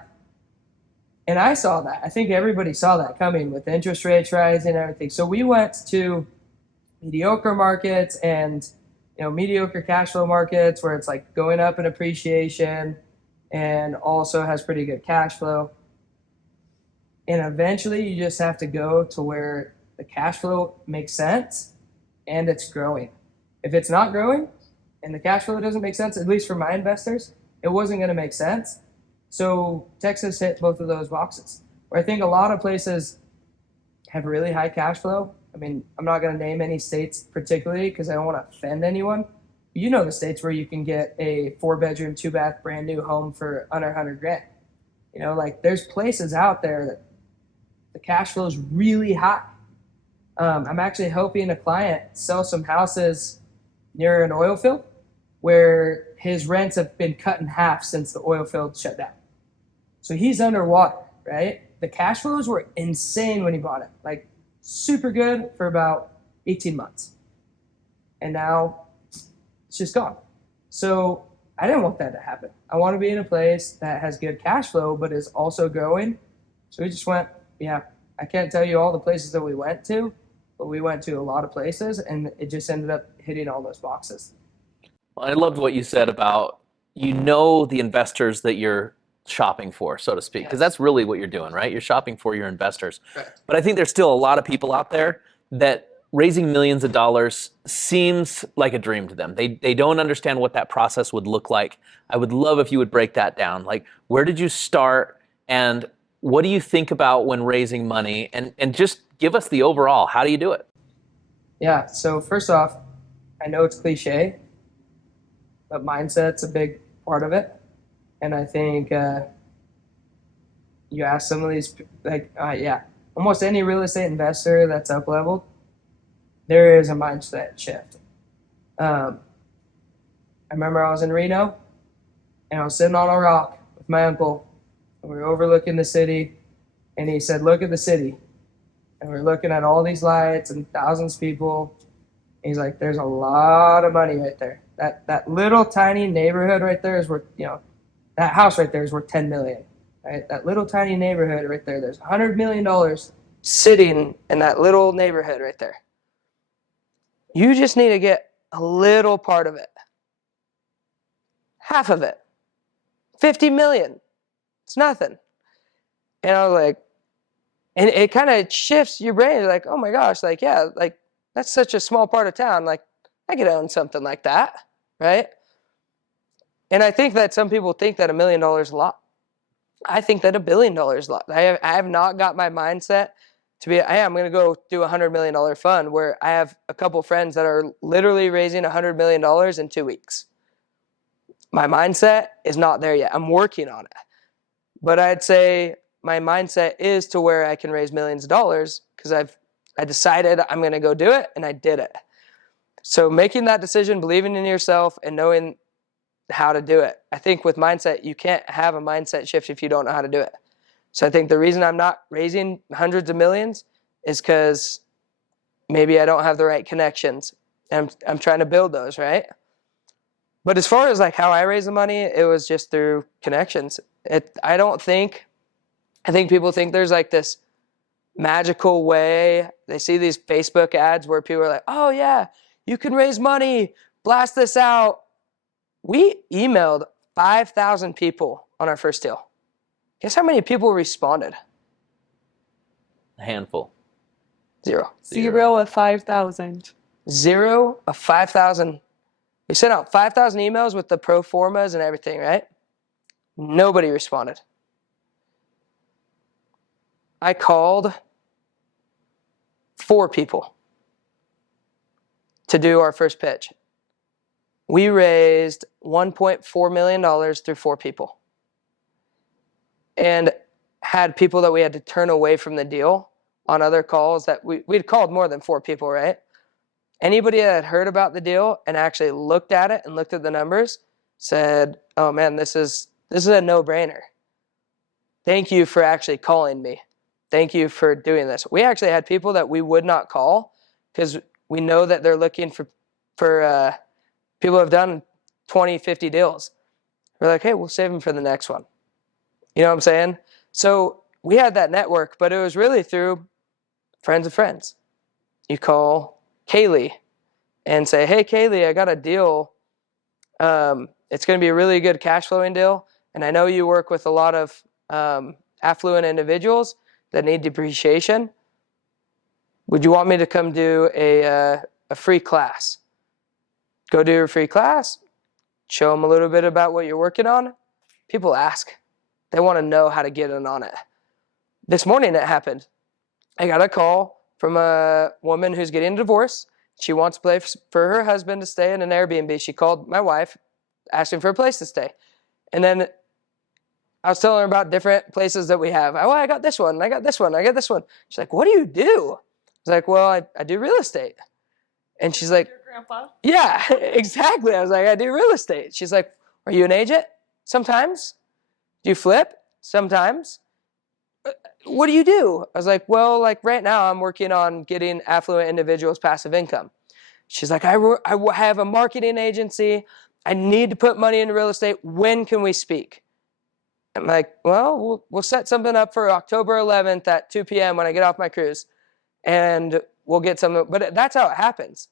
And I saw that. I think everybody saw that coming with interest rates rising and everything. So we went to mediocre markets and mediocre cash flow markets where it's like going up in appreciation and also has pretty good cash flow. And eventually you just have to go to where the cash flow makes sense and it's growing. If it's not growing and the cash flow doesn't make sense, at least for my investors, it wasn't going to make sense. So Texas hit both of those boxes. Where I think a lot of places have really high cash flow. I mean, I'm not going to name any states particularly because I don't want to offend anyone. You know the states where you can get a 4-bedroom, 2-bath brand new home for under $100,000. Like there's places out there that the cash flow is really high. I'm actually helping a client sell some houses near an oil field where his rents have been cut in half since the oil field shut down. So he's underwater, right? The cash flows were insane when he bought it, like super good for about 18 months. And now it's just gone. So I didn't want that to happen. I want to be in a place that has good cash flow, but is also growing. So we just went, I can't tell you all the places that we went to, but we went to a lot of places and it just ended up hitting all those boxes. Well, I loved what you said about, the investors that you're shopping for, so to speak, because that's really what you're doing, right? You're shopping for your investors. Right. But I think there's still a lot of people out there that raising millions of dollars seems like a dream to them. They don't understand what that process would look like. I would love if you would break that down. Like, where did you start and what do you think about when raising money? And just give us the overall. How do you do it? Yeah, so first off, I know it's cliche, but mindset's a big part of it. And I think you ask some of these, almost any real estate investor that's up-leveled, there is a mindset shift. I remember I was in Reno, and I was sitting on a rock with my uncle, and we were overlooking the city, and he said, look at the city. And we're looking at all these lights and thousands of people. And he's like, there's a lot of money right there. That little tiny neighborhood right there is worth, that house right there is worth $10 million. Right? That little tiny neighborhood right there, there's $100 million sitting in that little neighborhood right there. You just need to get a little part of it. Half of it. 50 million. It's nothing. And I was like, and it kind of shifts your brain. You're like, oh my gosh, that's such a small part of town. Like, I could own something like that, right? And I think that some people think that $1 million is a lot. I think that $1 billion is a lot. I have not got my mindset to be, hey, I'm going to go do a $100 million fund where I have a couple friends that are literally raising $100 million in 2 weeks. My mindset is not there yet. I'm working on it. But I'd say my mindset is to where I can raise millions of dollars because I decided I'm going to go do it, and I did it. So making that decision, believing in yourself, and knowing how to do it. I think with mindset, you can't have a mindset shift if you don't know how to do it. So I think the reason I'm not raising hundreds of millions is because maybe I don't have the right connections. And I'm trying to build those, right? But as far as like how I raise the money, it was just through connections. I think people think there's like this magical way. They see these Facebook ads where people are like, oh yeah, you can raise money, blast this out. We emailed 5,000 people on our first deal. Guess how many people responded? A handful. Zero. Zero of 5,000. 0 of 5,000. We sent out 5,000 emails with the pro formas and everything, right? Nobody responded. I called 4 people to do our first pitch. We raised $1.4 million through 4 people. And had people that we had to turn away from the deal on other calls that we'd called more than 4 people, right? Anybody that had heard about the deal and actually looked at it and looked at the numbers said, oh man, this is a no-brainer. Thank you for actually calling me. Thank you for doing this. We actually had people that we would not call because we know that they're looking for people who have done 20, 50 deals. We're like, hey, we'll save them for the next one. You know what I'm saying? So we had that network, but it was really through friends of friends. You call Kaylee and say, hey, Kaylee, I got a deal. It's going to be a really good cash flowing deal. And I know you work with a lot of affluent individuals that need depreciation. Would you want me to come do a free class? Go do a free class, show them a little bit about what you're working on. People ask. They want to know how to get in on it. This morning it happened. I got a call from a woman who's getting a divorce. She wants a place for her husband to stay in an Airbnb. She called my wife, asking for a place to stay. And then I was telling her about different places that we have. Oh, I got this one, I got this one, I got this one. She's like, what do you do? I was like, well, I do real estate. And she's like, Your grandpa? yeah, exactly. I was like, I do real estate. She's like, are you an agent? Sometimes. Do you flip? Sometimes. What do you do? I was like, well, like right now I'm working on getting affluent individuals passive income. She's like, I have a marketing agency. I need to put money into real estate. When can we speak? I'm like, well, we'll set something up for October 11th at 2 p.m. when I get off my cruise. And we'll get something. But that's how it happens.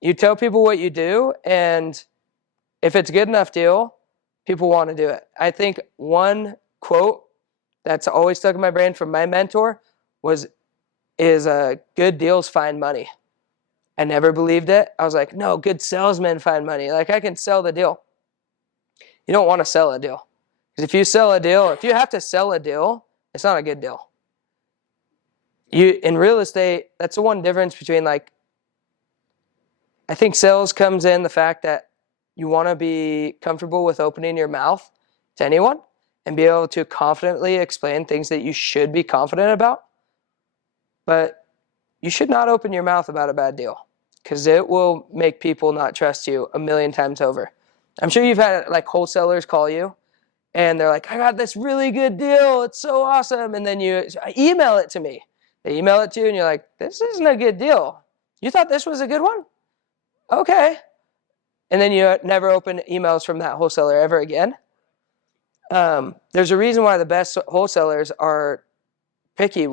You tell people what you do, and if it's a good enough deal, people want to do it. I think one quote that's always stuck in my brain from my mentor is good deals find money. I never believed it. I was like, no, good salesmen find money. Like, I can sell the deal. You don't want to sell a deal. Because if you sell a deal, if you have to sell a deal, it's not a good deal. In real estate, that's the one difference between, like, I think sales comes in the fact that you want to be comfortable with opening your mouth to anyone and be able to confidently explain things that you should be confident about. But you should not open your mouth about a bad deal, because it will make people not trust you a million times over. I'm sure you've had like wholesalers call you and they're like, I got this really good deal. It's so awesome. And then you email it to me. They email it to you and you're like, this isn't a good deal. You thought this was a good one? Okay. And then you never open emails from that wholesaler ever again. There's a reason why the best wholesalers are picky.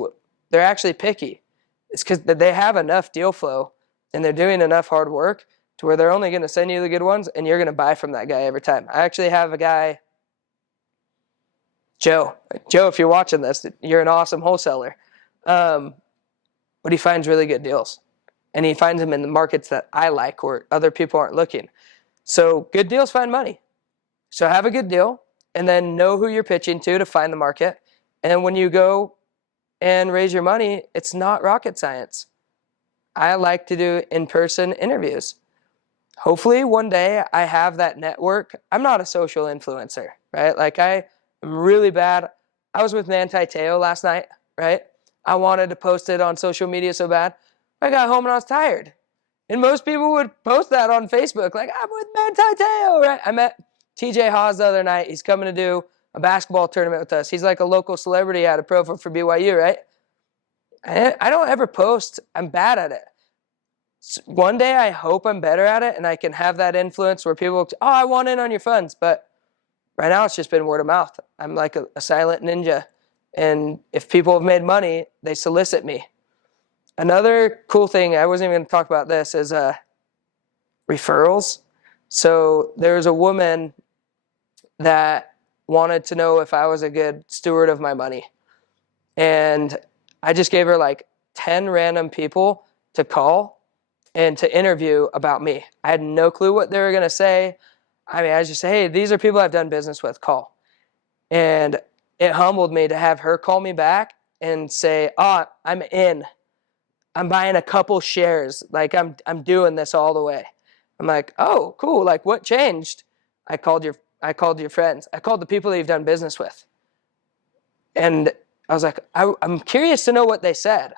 They're actually picky. It's because they have enough deal flow and they're doing enough hard work to where they're only going to send you the good ones and you're going to buy from that guy every time. I actually have a guy, Joe, if you're watching this, you're an awesome wholesaler. But he finds really good deals. And he finds them in the markets that I like where other people aren't looking. So good deals find money. So have a good deal and then know who you're pitching to find the market. And when you go and raise your money, it's not rocket science. I like to do in-person interviews. Hopefully one day I have that network. I'm not a social influencer, right? Like I am really bad. I was with Manti Te'o last night, right? I wanted to post it on social media so bad. I got home and I was tired. And most people would post that on Facebook, like, I'm with Manti Te'o, right? I met TJ Haas the other night. He's coming to do a basketball tournament with us. He's like a local celebrity at a pro for BYU, right? I don't ever post. I'm bad at it. One day I hope I'm better at it and I can have that influence where people, I want in on your funds. But right now it's just been word of mouth. I'm like a silent ninja. And if people have made money, they solicit me. Another cool thing, I wasn't even going to talk about this, is referrals. So there's a woman that wanted to know if I was a good steward of my money. And I just gave her like 10 random people to call and to interview about me. I had no clue what they were going to say. I mean, I just say, hey, these are people I've done business with, call. And it humbled me to have her call me back and say, I'm in. I'm buying a couple shares. Like I'm doing this all the way. I'm like, oh, cool. Like what changed? I called your friends. I called the people that you've done business with. And I was like, I'm curious to know what they said.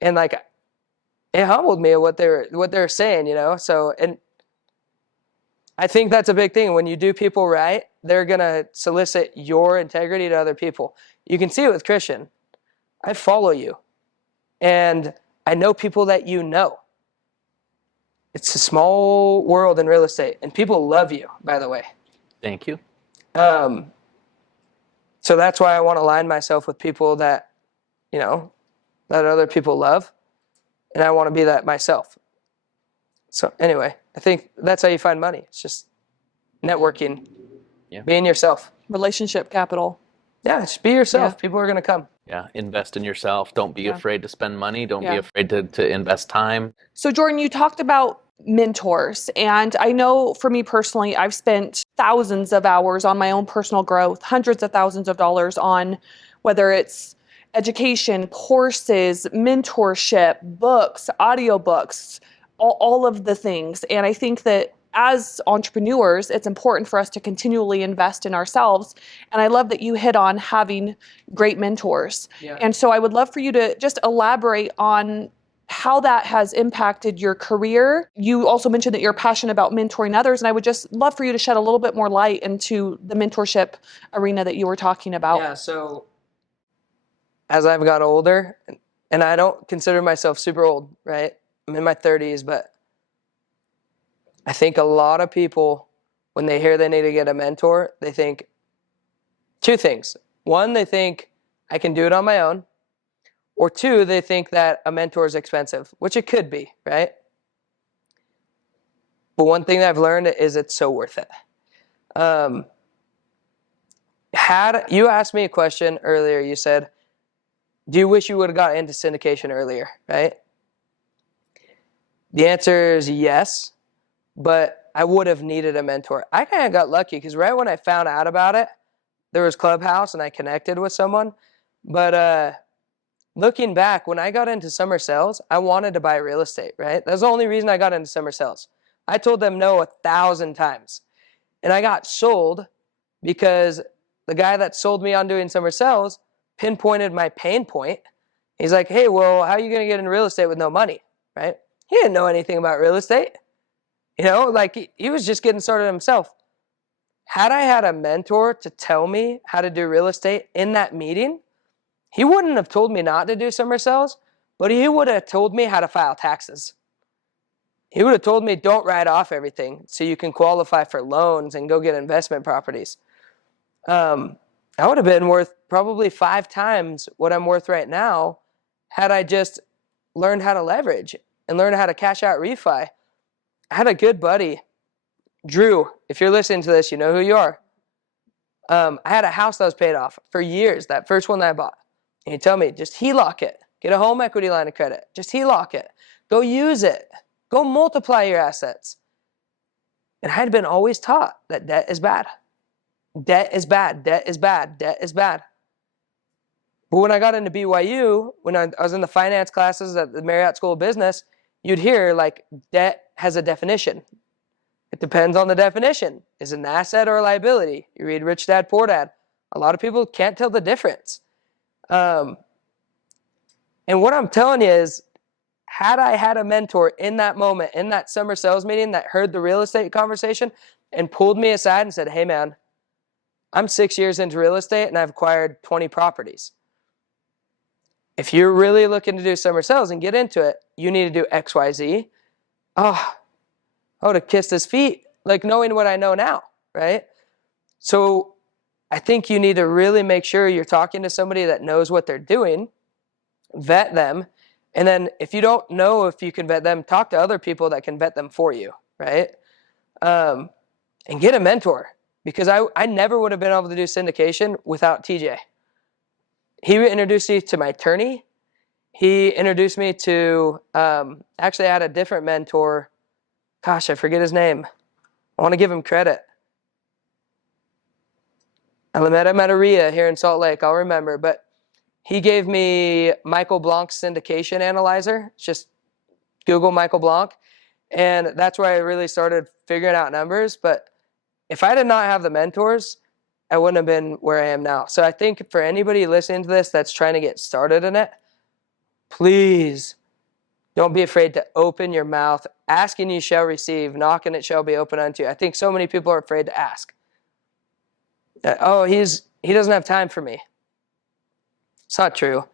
And like, it humbled me at what they're saying, you know? So, and I think that's a big thing. When you do people right, they're going to solicit your integrity to other people. You can see it with Christion. I follow you, and I know people that you know. It's a small world in real estate, and people love you, by the way. Thank you. So that's why I want to align myself with people that, that other people love, and I want to be that myself. So anyway, I think that's how you find money. It's just networking, being yourself. Relationship capital. Yeah, just be yourself. Yeah. People are going to come. Yeah, invest in yourself. Don't be afraid to spend money. Don't be Yeah. afraid to invest time. So Jordan, you talked about mentors, and I know for me personally, I've spent thousands of hours on my own personal growth, hundreds of thousands of dollars on whether it's education, courses, mentorship, books, audiobooks, all of the things. And I think that as entrepreneurs, it's important for us to continually invest in ourselves. And I love that you hit on having great mentors. Yeah. And so I would love for you to just elaborate on how that has impacted your career. You also mentioned that you're passionate about mentoring others, and I would just love for you to shed a little bit more light into the mentorship arena that you were talking about. Yeah, so as I've got older, and I don't consider myself super old, right? I'm in my 30s, but I think a lot of people, when they hear they need to get a mentor, they think two things. One, they think I can do it on my own. Or two, they think that a mentor is expensive, which it could be, right? But one thing that I've learned is it's so worth it. You asked me a question earlier. You said, do you wish you would have got into syndication earlier, right? The answer is yes, but I would have needed a mentor. I kind of got lucky because right when I found out about it, there was Clubhouse and I connected with someone. But looking back, when I got into summer sales, I wanted to buy real estate, right? That's the only reason I got into summer sales. I told them no 1,000 times. And I got sold because the guy that sold me on doing summer sales pinpointed my pain point. He's like, hey, well, how are you going to get into real estate with no money, right? He didn't know anything about real estate. Like he was just getting started himself. Had I had a mentor to tell me how to do real estate in that meeting, he wouldn't have told me not to do summer sales, but he would have told me how to file taxes. He would have told me don't write off everything so you can qualify for loans and go get investment properties. I would have been worth probably 5 times what I'm worth right now had I just learned how to leverage and learned how to cash out refi. I had a good buddy, Drew. If you're listening to this, you know who you are. I had a house that was paid off for years, that first one that I bought. And he'd tell me, just HELOC it. Get a home equity line of credit. Just HELOC it. Go use it. Go multiply your assets. And I had been always taught that debt is bad. Debt is bad. Debt is bad. Debt is bad. But when I got into BYU, when I was in the finance classes at the Marriott School of Business, you'd hear like debt has a definition. It depends on the definition. Is it an asset or a liability? You read Rich Dad, Poor Dad. A lot of people can't tell the difference. And what I'm telling you is, had I had a mentor in that moment, in that summer sales meeting that heard the real estate conversation and pulled me aside and said, hey man, I'm 6 years into real estate and I've acquired 20 properties. If you're really looking to do summer sales and get into it, you need to do X, Y, Z. I would have kissed his feet, like knowing what I know now, right? So I think you need to really make sure you're talking to somebody that knows what they're doing, vet them, and then if you don't know if you can vet them, talk to other people that can vet them for you, right? And get a mentor, because I never would have been able to do syndication without TJ. He introduced me to my attorney. He introduced me to, actually I had a different mentor. Gosh, I forget his name. I want to give him credit. I met him at AREA here in Salt Lake. I'll remember. But he gave me Michael Blanc's syndication analyzer. Just Google Michael Blanc. And that's where I really started figuring out numbers. But if I did not have the mentors, I wouldn't have been where I am now. So I think for anybody listening to this that's trying to get started in it, please Don't be afraid to open your mouth. Ask and you shall receive. Knock and it shall be opened unto you. I think so many people are afraid to ask. Oh, he doesn't have time for me. It's not true.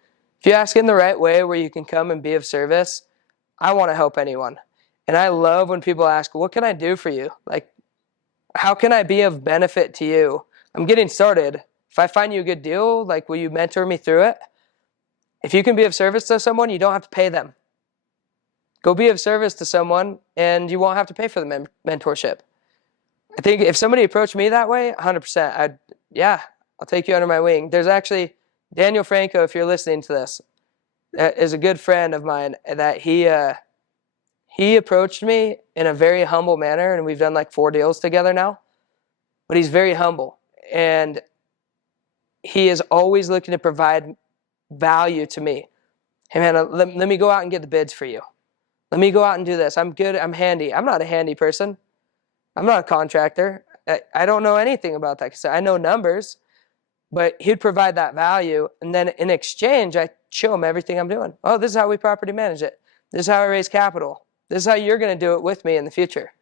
If you ask in the right way where you can come and be of service, I want to help anyone. And I love when people ask, what can I do for you? Like, how can I be of benefit to you? I'm getting started. If I find you a good deal, like, will you mentor me through it? If you can be of service to someone, you don't have to pay them. Go be of service to someone and you won't have to pay for the mentorship. I think if somebody approached me that way, 100%, I'll take you under my wing. There's actually Daniel Franco, if you're listening to this, is a good friend of mine, that he approached me in a very humble manner, and we've done like 4 deals together now. But he's very humble, and he is always looking to provide value to me. Hey man, let me go out and get the bids for you. Let me go out and do this. I'm good. I'm handy. I'm not a handy person. I'm not a contractor. I don't know anything about that. So I know numbers, but he'd provide that value. And then in exchange, I show him everything I'm doing. Oh, this is how we property manage it. This is how I raise capital. This is how you're going to do it with me in the future.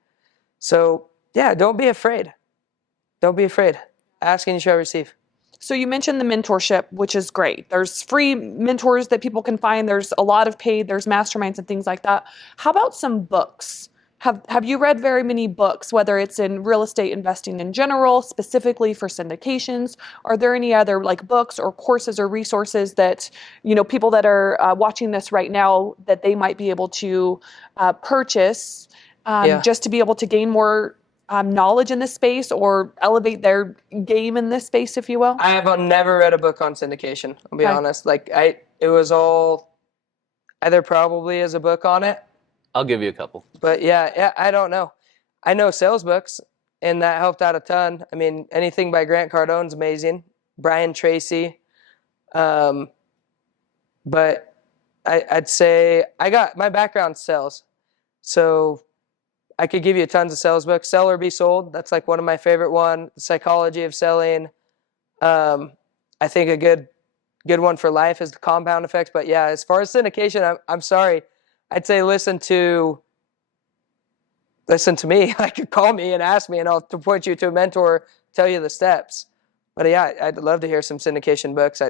So yeah, don't be afraid. Don't be afraid. Ask and you shall receive. So you mentioned the mentorship, which is great. There's free mentors that people can find. There's a lot of paid. There's masterminds and things like that. How about some books? Have you read very many books, whether it's in real estate investing in general, specifically for syndications? Are there any other like books or courses or resources that, people that are watching this right now, that they might be able to purchase just to be able to gain more knowledge in this space or elevate their game in this space, if you will? I have never read a book on syndication. I'll be honest. It was all either probably as a book on it. I'll give you a couple. But yeah, I don't know. I know sales books, and that helped out a ton. I mean, anything by Grant Cardone's amazing. Brian Tracy. But I'd say I got my background sales. So I could give you tons of sales books. Sell or Be Sold. That's like one of my favorite one. The Psychology of Selling. I think a good one for life is The Compound Effect. But yeah, as far as syndication, I'm sorry. I'd say listen to me. Like, call me and ask me, and I'll point you to a mentor, tell you the steps. But yeah, I'd love to hear some syndication books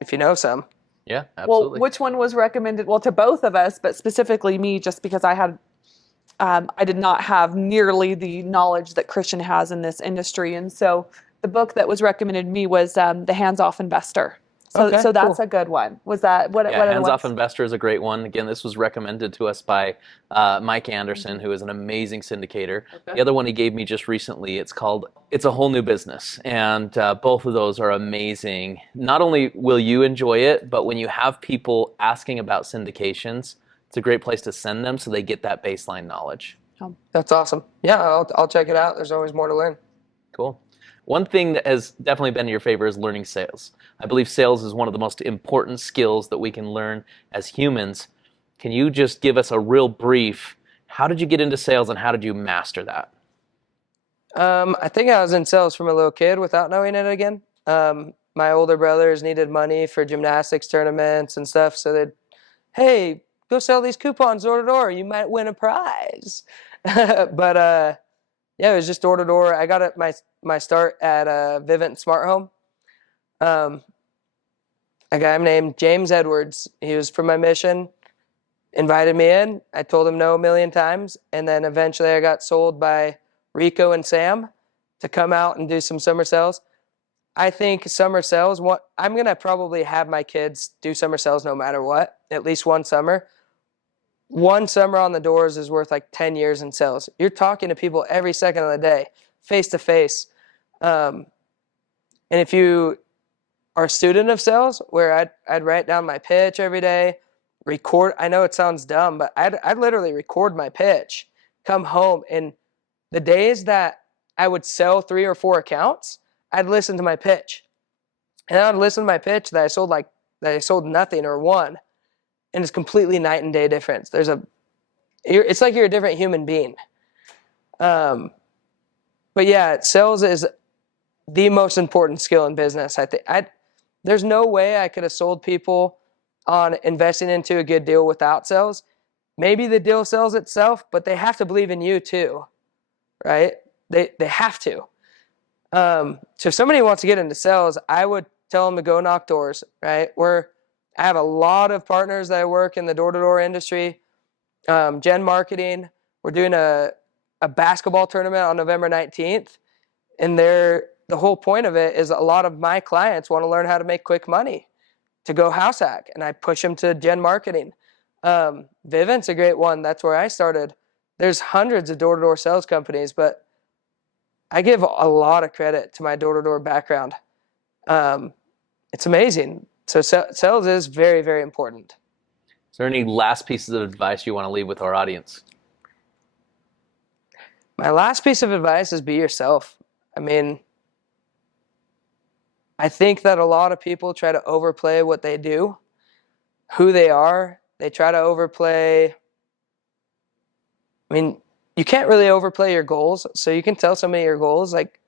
if you know some. Yeah, absolutely. Well, which one was recommended? Well, to both of us, but specifically me, just because I did not have nearly the knowledge that Christion has in this industry. And so the book that was recommended to me was The Hands-Off Investor. So that's cool. A good one. Was that what? Yeah, Hands-Off Investor is a great one. Again, this was recommended to us by Mike Anderson, who is an amazing syndicator. Okay. The other one he gave me just recently, it's called It's a Whole New Business. And both of those are amazing. Not only will you enjoy it, but when you have people asking about syndications, it's a great place to send them so they get that baseline knowledge. That's awesome. Yeah, I'll check it out. There's always more to learn. Cool. One thing that has definitely been in your favor is learning sales. I believe sales is one of the most important skills that we can learn as humans. Can you just give us a real brief, how did you get into sales and how did you master that? I think I was in sales from a little kid without knowing it again. My older brothers needed money for gymnastics tournaments and stuff, so they'd, hey, go sell these coupons door to door. You might win a prize. But yeah, it was just door to door. I got my start at Vivint Smart Home. A guy named James Edwards. He was from my mission, invited me in. I told him no a million times, and then eventually I got sold by Rico and Sam to come out and do some summer sales. I think summer sales, I'm going to probably have my kids do summer sales no matter what, at least one summer. One summer on the doors is worth like 10 years in sales. You're talking to people every second of the day, face to face. And if you are a student of sales, where I'd write down my pitch every day, record. I know it sounds dumb, but I'd literally record my pitch, come home, and the days that I would sell 3 or 4 accounts, I'd listen to my pitch. And I'd listen to my pitch that I sold nothing or one. And it's completely night and day difference. It's like you're a different human being. But yeah, sales is the most important skill in business. I think there's no way I could have sold people on investing into a good deal without sales. Maybe the deal sells itself, but they have to believe in you too, right? They have to. So if somebody wants to get into sales, I would tell them to go knock doors, right? I have a lot of partners that I work in the door-to-door industry, gen marketing. We're doing a basketball tournament on November 19th. And the whole point of it is a lot of my clients want to learn how to make quick money to go house hack. And I push them to gen marketing. Vivint's a great one. That's where I started. There's hundreds of door-to-door sales companies, but I give a lot of credit to my door-to-door background. It's amazing. So sales is very, very important. Is there any last pieces of advice you want to leave with our audience? My last piece of advice is be yourself. I mean, I think that a lot of people try to overplay what they do, who they are. They try to overplay. I mean, you can't really overplay your goals. So you can tell somebody your goals. Like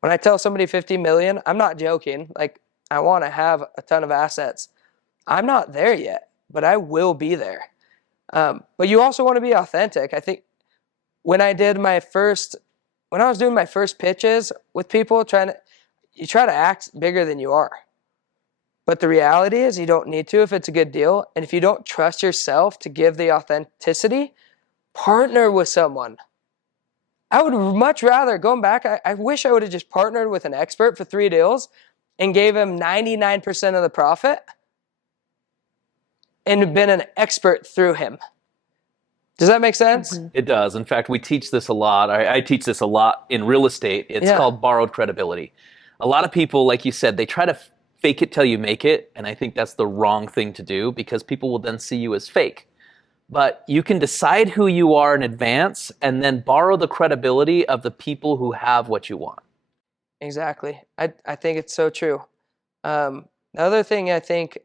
when I tell somebody 50 million, I'm not joking. Like I want to have a ton of assets. I'm not there yet, but I will be there. But you also want to be authentic. I think when I was doing my first pitches with people, you try to act bigger than you are. But the reality is you don't need to if it's a good deal. And if you don't trust yourself to give the authenticity, partner with someone. I would much rather, going back, I wish I would have just partnered with an expert for 3 deals and gave him 99% of the profit and been an expert through him. Does that make sense? It does. In fact, we teach this a lot. I teach this a lot in real estate. It's called borrowed credibility. A lot of people, like you said, they try to fake it till you make it. And I think that's the wrong thing to do because people will then see you as fake. But you can decide who you are in advance and then borrow the credibility of the people who have what you want. Exactly. I think it's so true. The other thing I think,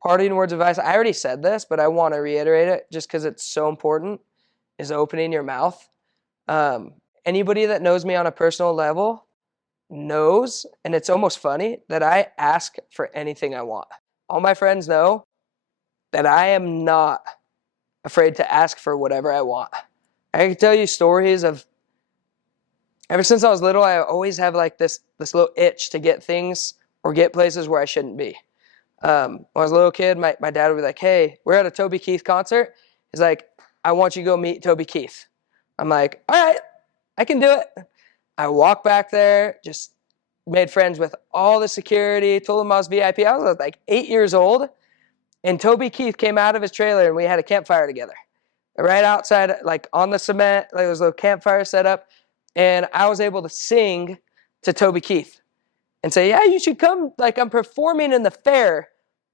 parting words of advice, I already said this, but I want to reiterate it just because it's so important, is opening your mouth. Anybody that knows me on a personal level knows, and it's almost funny, that I ask for anything I want. All my friends know that I am not afraid to ask for whatever I want. I can tell you stories of, ever since I was little, I always have like this little itch to get things or get places where I shouldn't be. When I was a little kid, my dad would be like, hey, we're at a Toby Keith concert. He's like, I want you to go meet Toby Keith. I'm like, all right, I can do it. I walked back there, just made friends with all the security, told them I was VIP. I was like 8 years old, and Toby Keith came out of his trailer, and we had a campfire together. Right outside, like on the cement, like there was a little campfire set up, and I was able to sing to Toby Keith and say, yeah, you should come, like I'm performing in the fair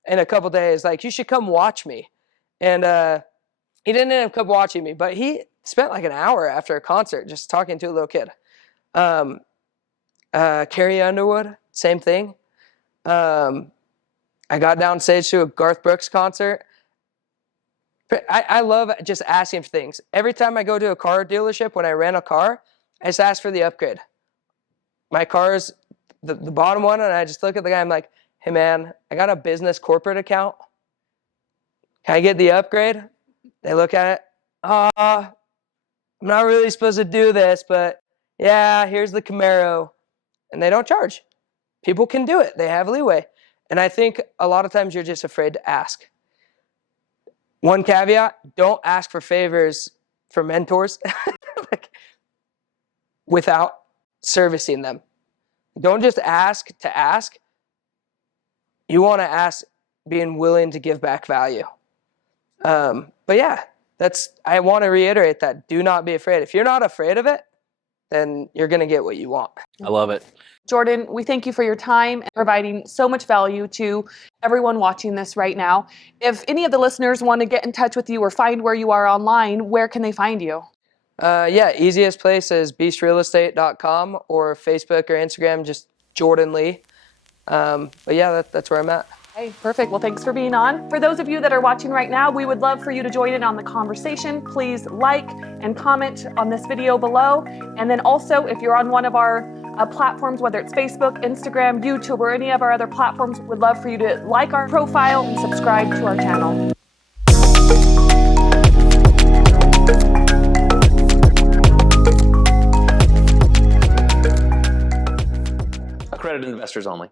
in a couple days, like you should come watch me. And he didn't end up come watching me, but he spent like an hour after a concert just talking to a little kid. Carrie Underwood, same thing. I got down stage to a Garth Brooks concert. I love just asking for things. Every time I go to a car dealership, when I rent a car, I just ask for the upgrade. My car is the bottom one, and I just look at the guy. I'm like, hey, man, I got a business corporate account. Can I get the upgrade? They look at it. I'm not really supposed to do this, but yeah, here's the Camaro. And they don't charge. People can do it. They have leeway. And I think a lot of times you're just afraid to ask. One caveat, don't ask for favors for mentors without servicing them. Don't just ask to ask. You want to ask being willing to give back value. But yeah, I want to reiterate that. Do not be afraid. If you're not afraid of it, then you're going to get what you want. I love it. Jordan, we thank you for your time and providing so much value to everyone watching this right now. If any of the listeners want to get in touch with you or find where you are online, where can they find you? Easiest place is beastrealestate.com or Facebook or Instagram, just Jordan Lee. But yeah, that's where I'm at. Hey, perfect. Well, thanks for being on. For those of you that are watching right now, we would love for you to join in on the conversation. Please like and comment on this video below. And then also, if you're on one of our platforms, whether it's Facebook, Instagram, YouTube, or any of our other platforms. We'd love for you to like our profile and subscribe to our channel. Accredited investors only.